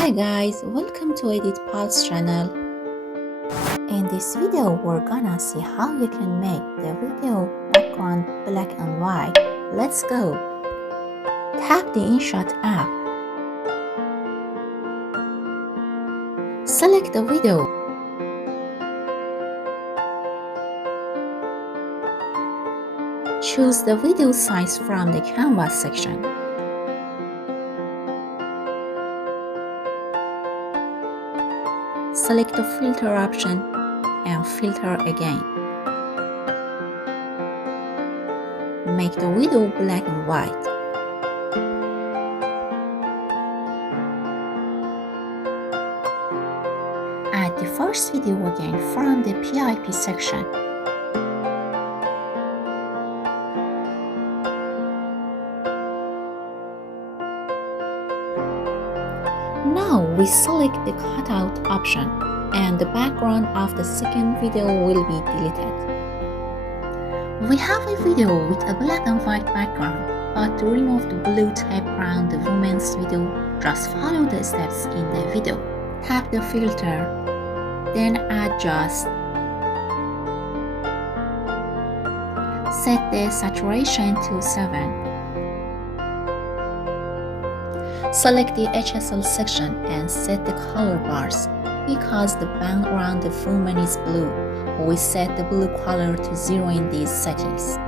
Hi guys, welcome to Edit Pulse channel. In this video, we're gonna see how you can make the video background black and white. Let's go. Tap the Inshot app. Select the video. Choose the video size from the canvas section. Select the filter option and filter again. Make the video black and white. Add the first video again from the PIP section. Now we select the cutout option and the background of the second video will be deleted. We have a video with a black and white background, but to remove the blue tape around the woman's video, just follow the steps in the video. Tap the filter, then adjust. Set the saturation to 7. Select the HSL section and set the color bars. Because the background of the woman is blue, we set the blue color to 0 in these settings.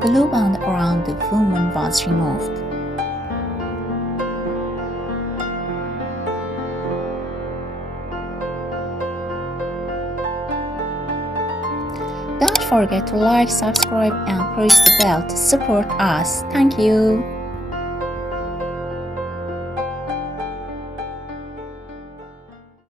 Glue band around the woman was removed. Don't forget to like, subscribe and press the bell to support us. Thank you.